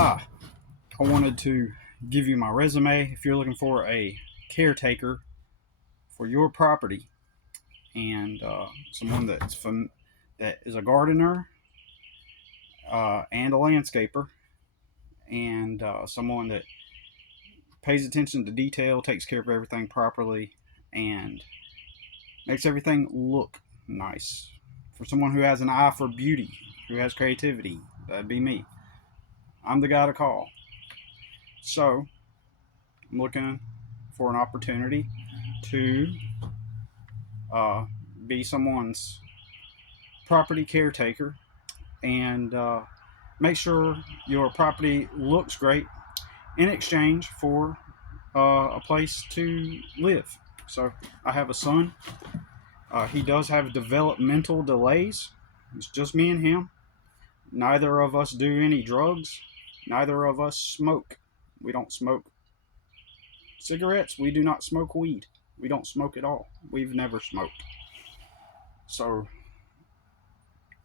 Hi, I wanted to give you my resume if you're looking for a caretaker for your property and someone that is a gardener and a landscaper and someone that pays attention to detail, takes care of everything properly, and makes everything look nice. For someone who has an eye for beauty, who has creativity, that'd be me. I'm the guy to call. So, I'm looking for an opportunity to uh, be someone's property caretaker and make sure your property looks great in exchange for a place to live. So I have a son. He does have developmental delays. It's just me and him. Neither of us do any drugs. Neither of us smoke. We don't smoke cigarettes. We do not smoke weed. We don't smoke at all. We've never smoked. So,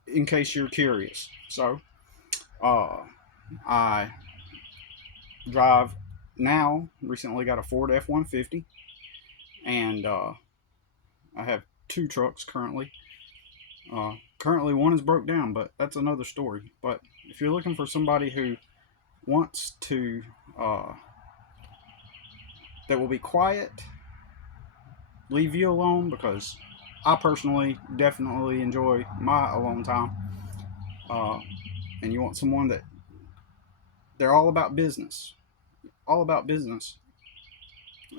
in case you're curious, uh, I drive now. Recently got a Ford F-150, and I have two trucks currently. Currently, one is broke down, but that's another story. But if you're looking for somebody who wants to, that will be quiet, leave you alone, because I personally definitely enjoy my alone time, uh, and you want someone that they're all about business, all about business.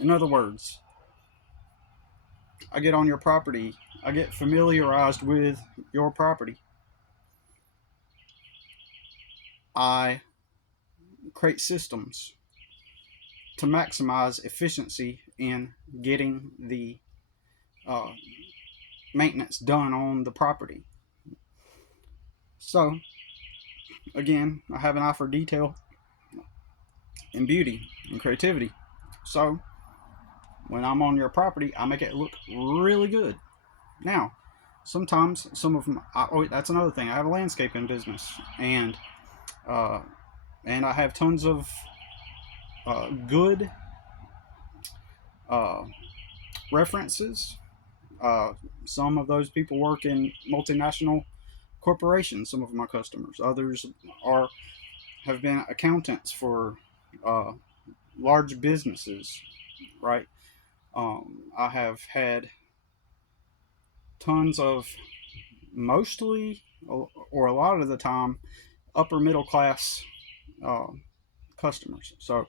In other words, I get on your property, I get familiarized with your property. I create systems to maximize efficiency in getting the uh, maintenance done on the property. So, again, I have an eye for detail and beauty and creativity. So, when I'm on your property, I make it look really good. Now, sometimes some of my, oh, that's another thing. I have a landscaping business, uh, and I have tons of good uh, references. Some of those people work in multinational corporations. Some of my customers, others are have been accountants for uh, large businesses. Right. I have had tons of mostly or a lot of the time upper middle class uh, customers. So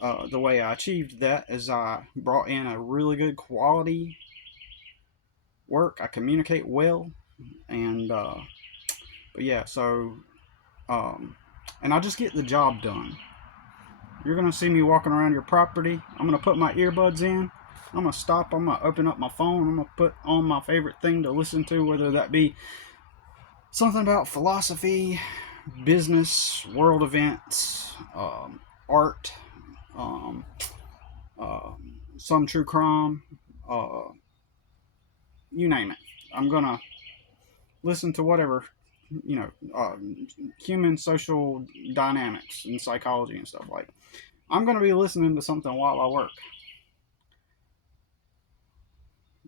the way I achieved that is I brought in a really good quality work. I communicate well, and but yeah, so um, and I just get the job done. You're gonna see me walking around your property. I'm gonna put my earbuds in. I'm gonna stop. I'm gonna open up my phone. I'm gonna put on my favorite thing to listen to, whether that be something about philosophy, business, world events, art, um, uh, some true crime, uh, you name it. I'm gonna listen to whatever, you know, human social dynamics and psychology and stuff like. I'm gonna be listening to something while I work.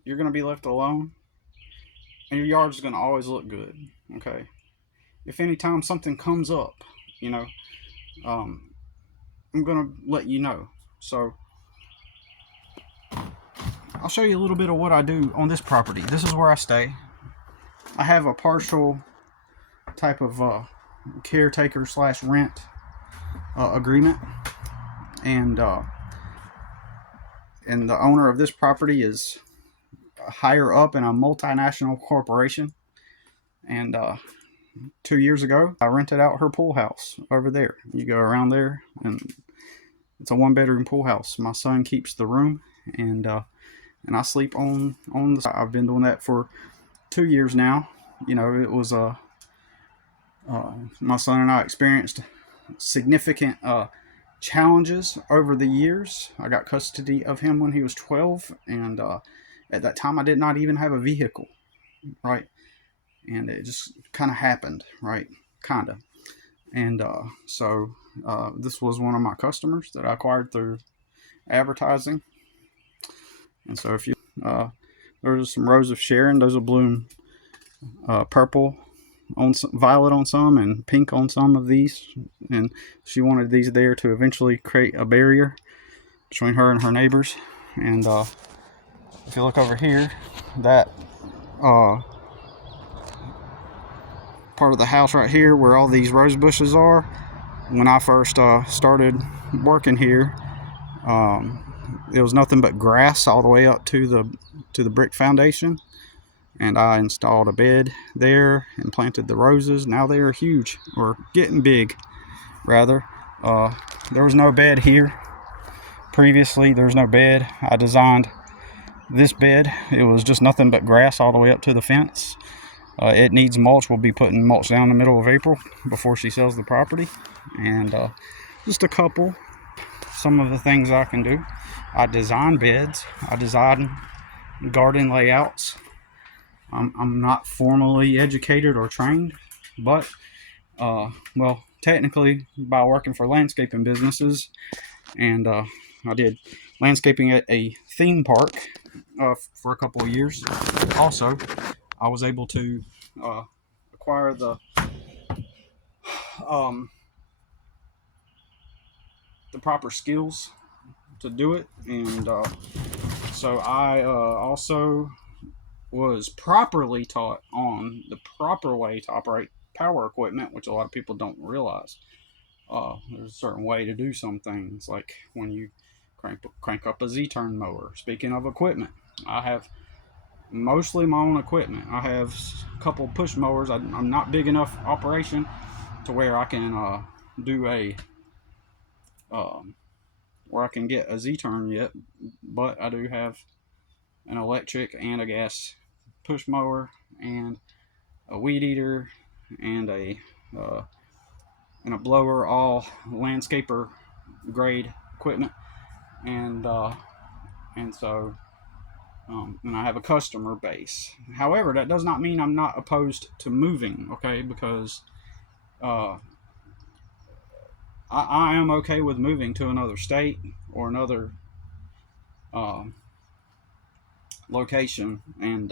You're gonna be left alone, and your yard's gonna always look good. Okay. If anytime something comes up, you know, um, I'm gonna let you know. So I'll show you a little bit of what I do on this property. This is where I stay. I have a partial type of caretaker slash rent agreement, and the owner of this property is higher up in a multinational corporation. And 2 years ago, I rented out her pool house over there. You go around there, and it's a one-bedroom pool house. My son keeps the room, and I sleep on the. I've been doing that for 2 years now. You know, it was a my son and I experienced significant challenges over the years. I got custody of him when he was 12, and at that time, I did not even have a vehicle, right? And it just kind of happened, right? Kind of. And this was one of my customers that I acquired through advertising. And so if you there's some Rose of Sharon, those will bloom purple on some, violet on some, and pink on some of these. And she wanted these there to eventually create a barrier between her and her neighbors. And if you look over here, that part of the house right here where all these rose bushes are, when I first started working here, it was nothing but grass all the way up to the brick foundation. And I installed a bed there and planted the roses. Now they are huge, or getting big rather. There was no bed here previously. There was no bed. I designed this bed. It was just nothing but grass all the way up to the fence. It needs mulch. We'll be putting mulch down in the middle of April before she sells the property. And just a couple, some of the things I can do. I design beds. I design garden layouts. I'm not formally educated or trained, but well, technically by working for landscaping businesses, and I did landscaping at a theme park for a couple of years. Also, I was able to acquire the proper skills to do it, and so I also was properly taught on the proper way to operate power equipment, which a lot of people don't realize. There's a certain way to do some things, like when you crank up a Z-turn mower. Speaking of equipment, I have mostly my own equipment. I have a couple push mowers. I'm not big enough operation to where I can do a where I can get a Z-turn yet, but I do have an electric and a gas push mower and a weed eater and a blower, all landscaper grade equipment, and so and I have a customer base. However, that does not mean I'm not opposed to moving, okay? Because I am okay with moving to another state or another location, and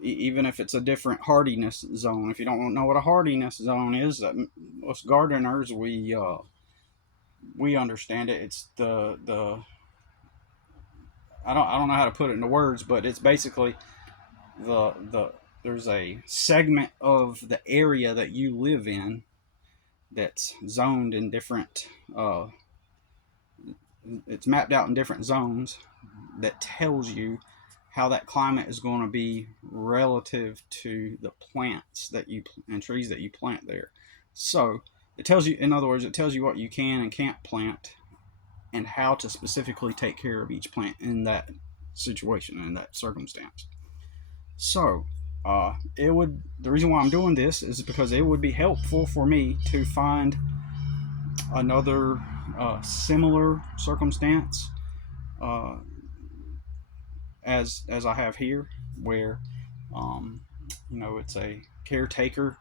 even if it's a different hardiness zone. If you don't know what a hardiness zone is, us gardeners, we understand it. It's the I don't know how to put it into words, but it's basically the there's a segment of the area that you live in that's zoned in different it's mapped out in different zones that tells you how that climate is going to be relative to the plants that you and trees that you plant there. So it tells you, in other words, it tells you what you can and can't plant and how to specifically take care of each plant in that situation, in that circumstance. So the reason why I'm doing this is because it would be helpful for me to find another similar circumstance uh, as I have here, where it's a caretaker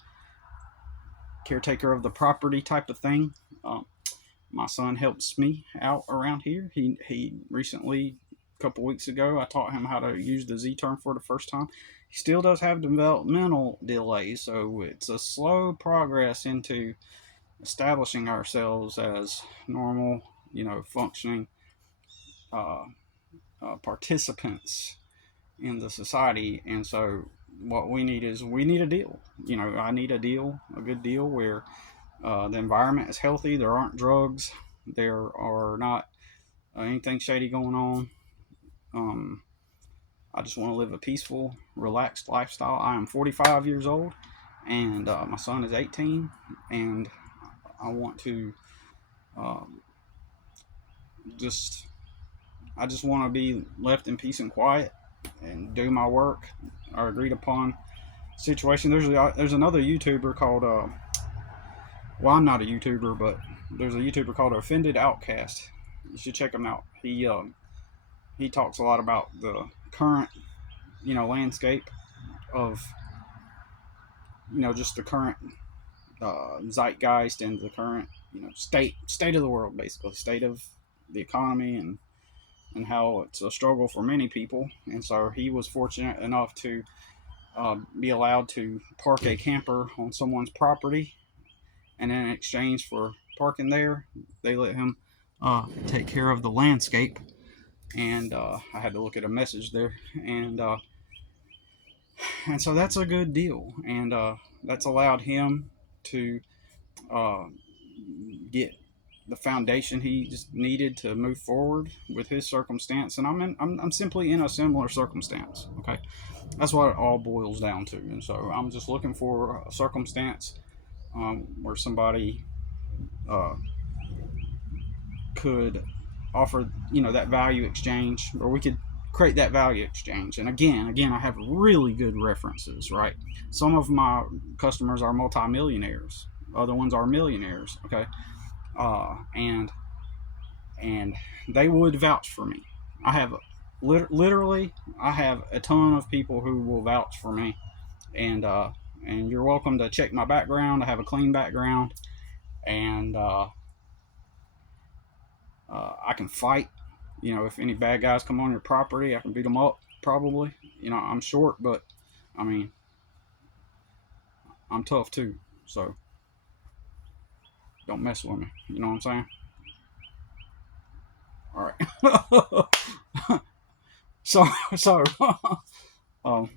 of the property type of thing. My son helps me out around here. He recently, a couple weeks ago, I taught him how to use the Z turn for the first time. He still does have developmental delays, so it's a slow progress into establishing ourselves as normal, functioning uh, participants in the society. And so what we need a deal. I need a deal, a good deal where the environment is healthy. There aren't drugs. There are not anything shady going on. I just want to live a peaceful, relaxed lifestyle. I am 45 years old, and my son is 18, and I want to um, just I just want to be left in peace and quiet and do my work, our agreed upon situation. There's another YouTuber called well, I'm not a YouTuber, but there's a YouTuber called Offended Outcast. You should check him out. He talks a lot about the current landscape of just the current zeitgeist and the current, state of the world, basically state of the economy, and how it's a struggle for many people. And so he was fortunate enough to be allowed to park a camper on someone's property, and in exchange for parking there, they let him take care of the landscape. And I had to look at a message there, and so that's a good deal, and that's allowed him to uh, get the foundation he just needed to move forward with his circumstance. And I'm simply in a similar circumstance. Okay, that's what it all boils down to. And so I'm just looking for a circumstance where somebody uh, could offer, that value exchange, or we could create that value exchange. And again, I have really good references, right? Some of my customers are multimillionaires, other ones are millionaires. Okay, and they would vouch for me. I have literally, I have a ton of people who will vouch for me, and you're welcome to check my background. I have a clean background, and I can fight. If any bad guys come on your property, I can beat them up. Probably. I'm short, but I mean, I'm tough too. So don't mess with me. You know what I'm saying? All right. so so um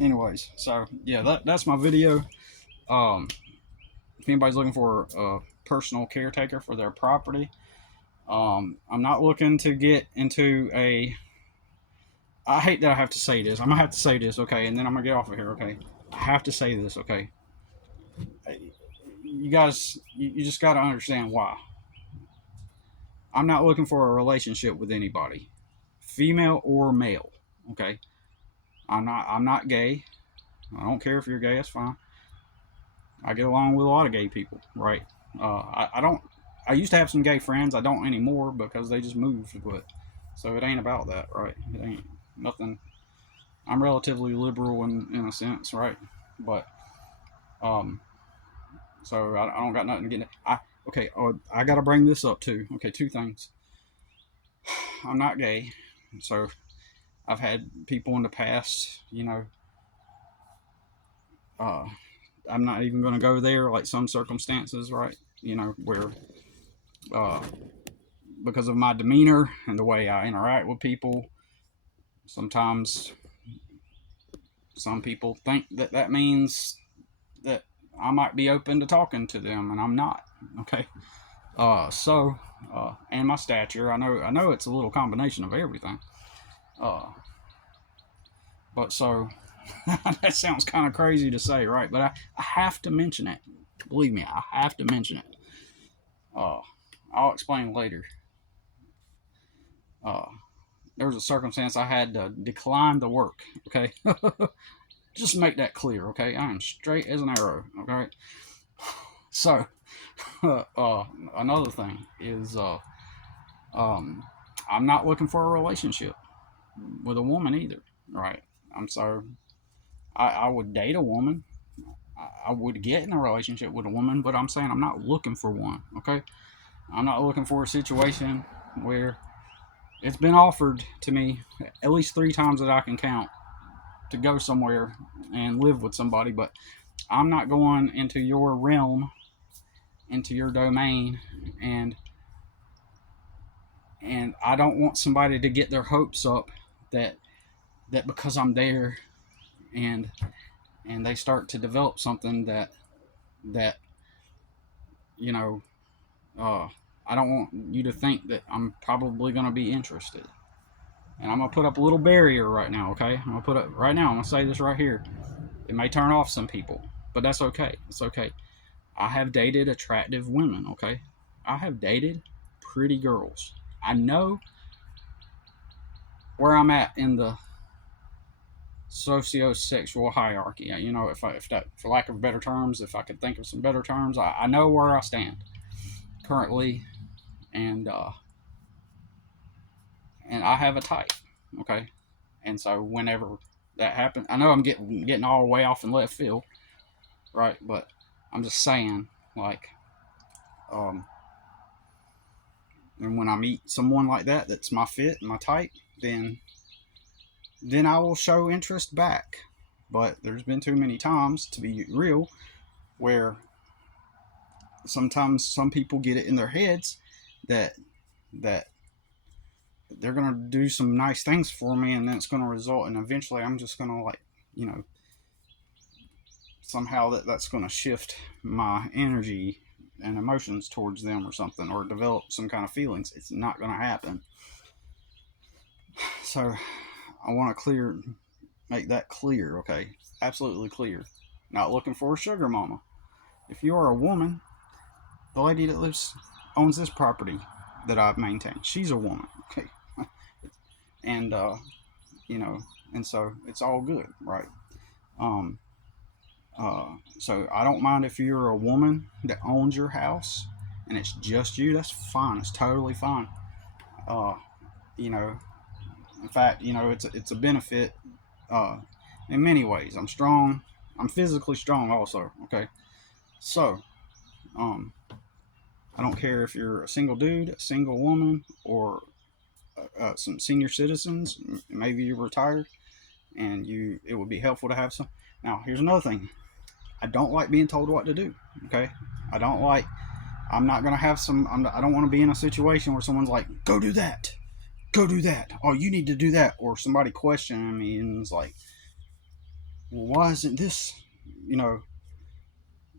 anyways, so yeah, that's my video. If anybody's looking for a personal caretaker for their property, I'm not looking to get into a. I hate that I have to say this. I'm gonna have to say this, okay, and then I'm gonna get off of here, okay. I have to say this, okay. You guys, you just gotta understand why. I'm not looking for a relationship with anybody, female or male, okay. I'm not gay. I don't care if you're gay. That's fine. I get along with a lot of gay people, right? I don't. I used to have some gay friends. I don't anymore because they just moved. But so it ain't about that, right? It ain't nothing. I'm relatively liberal in a sense, right? But um, so I don't got nothing to get. Okay. I got to bring this up too. Okay, two things. I'm not gay, so I've had people in the past, uh, I'm not even going to go there. Like some circumstances, right? Where uh, because of my demeanor and the way I interact with people, sometimes some people think that that means that I might be open to talking to them, and I'm not. Okay. And my stature, I know it's a little combination of everything. Uh, but so that sounds kind of crazy to say, right? But I have to mention it. Believe me, I have to mention it. Uh, I'll explain later. Uh, there was a circumstance I had to decline the work. Okay, just make that clear. Okay, I am straight as an arrow. Okay, so another thing is um, I'm not looking for a relationship with a woman either. Right? I'm so I would date a woman. I would get in a relationship with a woman, but I'm saying I'm not looking for one. Okay, I'm not looking for a situation where it's been offered to me at least 3 times that I can count to go somewhere and live with somebody, but I'm not going into your realm, into your domain, and I don't want somebody to get their hopes up that because I'm there and they start to develop something that you know uh, I don't want you to think that I'm probably going to be interested. And I'm gonna put up a little barrier right now, okay? I'm gonna put up right now. I'm gonna say this right here. It may turn off some people, but that's okay. It's okay. I have dated attractive women, okay? I have dated pretty girls. I know where I'm at in the socio-sexual hierarchy. If that, for lack of better terms, if I could think of some better terms, I know where I stand currently, and I have a type, okay? And so whenever that happens, I know I'm getting all the way off in left field, right? But I'm just saying, like, um, and when I meet someone like that, that's my fit, my type, then I will show interest back. But there's been too many times, to be real, where sometimes some people get it in their heads that that they're gonna do some nice things for me, and then it's gonna result in eventually I'm just gonna, like, you know, somehow that's gonna shift my energy and emotions towards them or something, or develop some kind of feelings. It's not gonna happen. So I want to make that clear, okay? Absolutely clear. Not looking for a sugar mama. If you are a woman, the lady that owns this property that I've maintained, she's a woman, okay? And you know, and so it's all good, right? Um, so I don't mind if you're a woman that owns your house and it's just you. That's fine. It's totally fine. Uh, you know, in fact, you know, it's a benefit uh, in many ways. I'm strong. I'm physically strong, also. Okay, so um, I don't care if you're a single dude, a single woman, or some senior citizens. Maybe you're retired, and it would be helpful to have some. Now, here's another thing. I don't like being told what to do. Okay, I don't like. I'm not gonna have some. I don't want to be in a situation where someone's like, "Go do that, go do that. Oh, you need to do that," or somebody questioning me and it's like, "Well, why isn't this?" You know,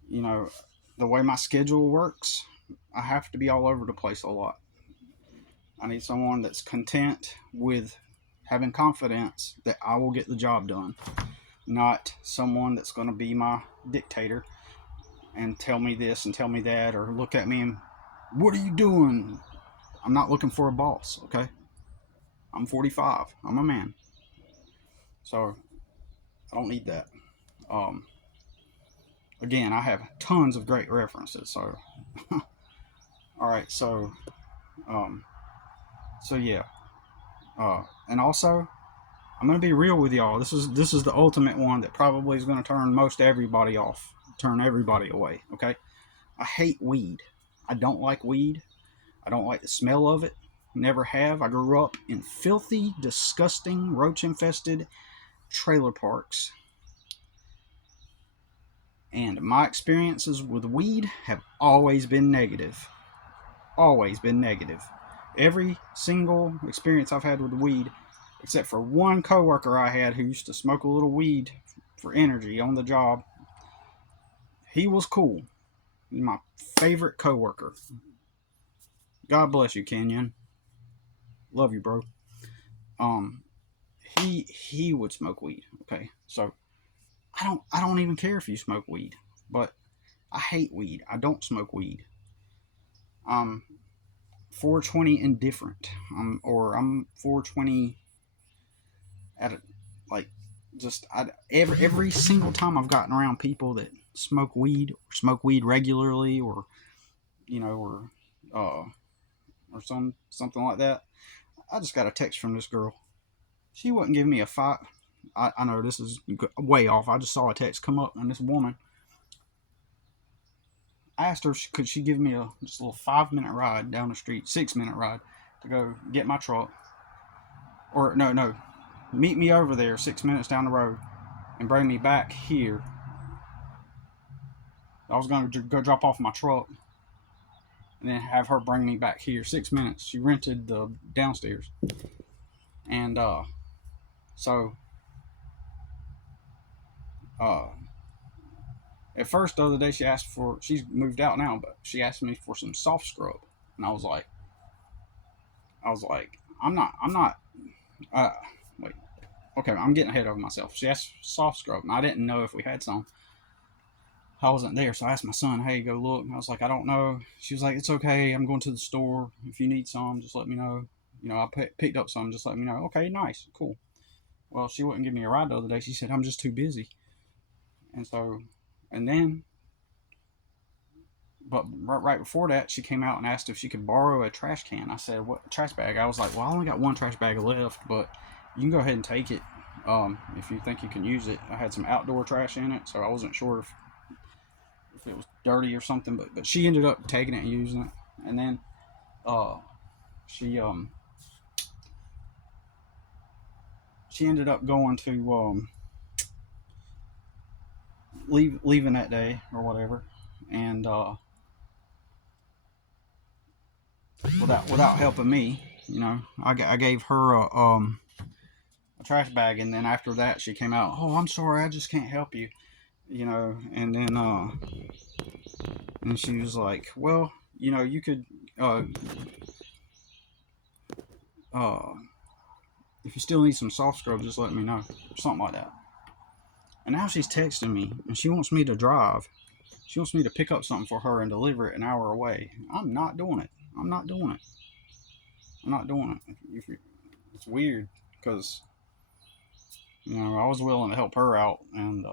you know, the way my schedule works, I have to be all over the place a lot. I need someone that's content with having confidence that I will get the job done, not someone that's going to be my dictator and tell me this and tell me that, or look at me and, "What are you doing?" I'm not looking for a boss, okay? I'm 45. I'm a man. So I don't need that. Um, Again, I have tons of great references. So, all right. Um, so yeah. And also, I'm gonna be real with y'all. This is the ultimate one that probably is gonna turn most everybody off, turn everybody away. Okay. I hate weed. I don't like weed. I don't like the smell of it. Never have. I grew up in filthy, disgusting, roach infested trailer parks. And my experiences with weed have always been negative. Always been negative. Every single experience I've had with weed, except for one coworker I had who used to smoke a little weed for energy on the job, he was cool. He's my favorite coworker. God bless you, Kenyon. Love you, bro. Um, he would smoke weed. Okay, so I don't even care if you smoke weed, but I hate weed. I don't smoke weed. Um, 420 indifferent. Or I'm 420 at a, like, just every single time I've gotten around people that smoke weed regularly, or you know, uh, or something like that. I just got a text from this girl. She wouldn't give me a five. I know this is way off. I just saw a text come up, and this woman, I asked her if could she give me just a little 5 minute ride down the street, 6 minute ride to go get my truck, or no, meet me over there 6 minutes down the road and bring me back here. I was going to go drop off my truck and then have her bring me back here. 6 minutes. She rented the downstairs, and so uh, at first the other day she's moved out now, but she asked me for some soft scrub, and I was like, I'm not. Uh, Wait, okay, I'm getting ahead of myself. She asked for soft scrub, and I didn't know if we had some. I wasn't there, so I asked my son, "Hey, go look." And I was like, "I don't know." She was like, "It's okay. I'm going to the store. If you need some, just let me know." I picked up some. Just let me know. Okay, nice, cool. Well, she wouldn't give me a ride the other day. She said, "I'm just too busy." And so, and then, but right before that, she came out and asked if she could borrow a trash can. I said, "What trash bag?" I was like, "Well, I only got one trash bag left, but you can go ahead and take it if you think you can use it." I had some outdoor trash in it, so I wasn't sure if it was dirty or something. But she ended up taking it and using it, and then she she ended up going to leaving that day or whatever, and without helping me, I gave her a trash bag, and then after that she came out. Oh, I'm sorry, I just can't help you, and then and she was like, well, you could uh uh if you still need some soft scrub, just let me know, or something like that. And now she's texting me, and she wants me to drive. She wants me to pick up something for her and deliver it an hour away. I'm not doing it. I'm not doing it. I'm not doing it. It's weird because I was willing to help her out, and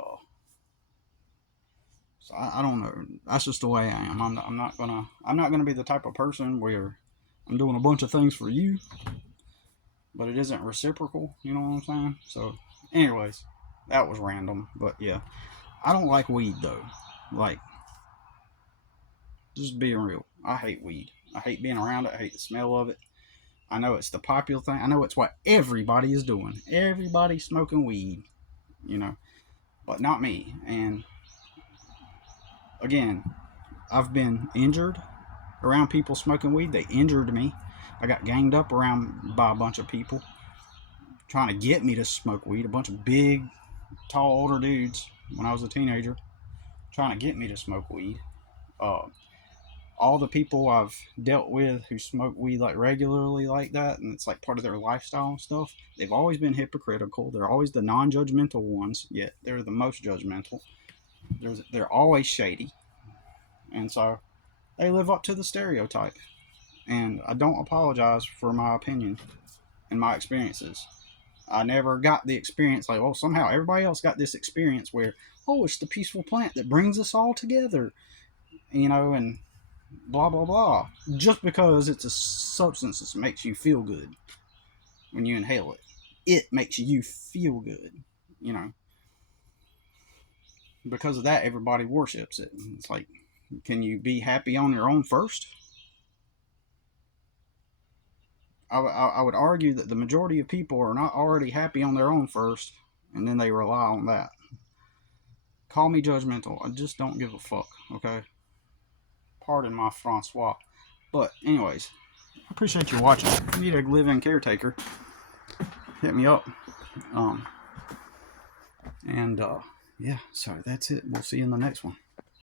so I don't know. That's just the way I am. I'm not gonna be the type of person where I'm doing a bunch of things for you, but it isn't reciprocal. You know what I'm saying? So, anyways, that was random, but yeah, I don't like weed though. Like, just being real, I hate weed. I hate being around it. I hate the smell of it. I know it's the popular thing. I know it's what everybody is doing. Everybody's smoking weed, you know, but not me. And again, I've been injured around people smoking weed. They injured me. I got ganged up around by a bunch of people trying to get me to smoke weed. A bunch of big, tall, older dudes when I was a teenager trying to get me to smoke weed. Uh, all the people I've dealt with who smoke weed like regularly like that, and it's like part of their lifestyle and stuff, they've always been hypocritical. They're always the non-judgmental ones, yet they're the most judgmental. They're always shady, and so they live up to the stereotype. And I don't apologize for my opinion and my experiences. I never got the experience like, oh, somehow everybody else got this experience where, oh, it's the peaceful plant that brings us all together, and blah blah blah, just because it's a substance that makes you feel good when you inhale it makes you feel good, you know because of that everybody worships it. It's like, can you be happy on your own first? I would argue that the majority of people are not already happy on their own first, and then they rely on that. Call me judgmental, I just don't give a fuck, okay? Pardon my Francois. But anyways, I appreciate you watching. If you need a live-in caretaker, hit me up. Um, and yeah, so that's it. We'll see you in the next one.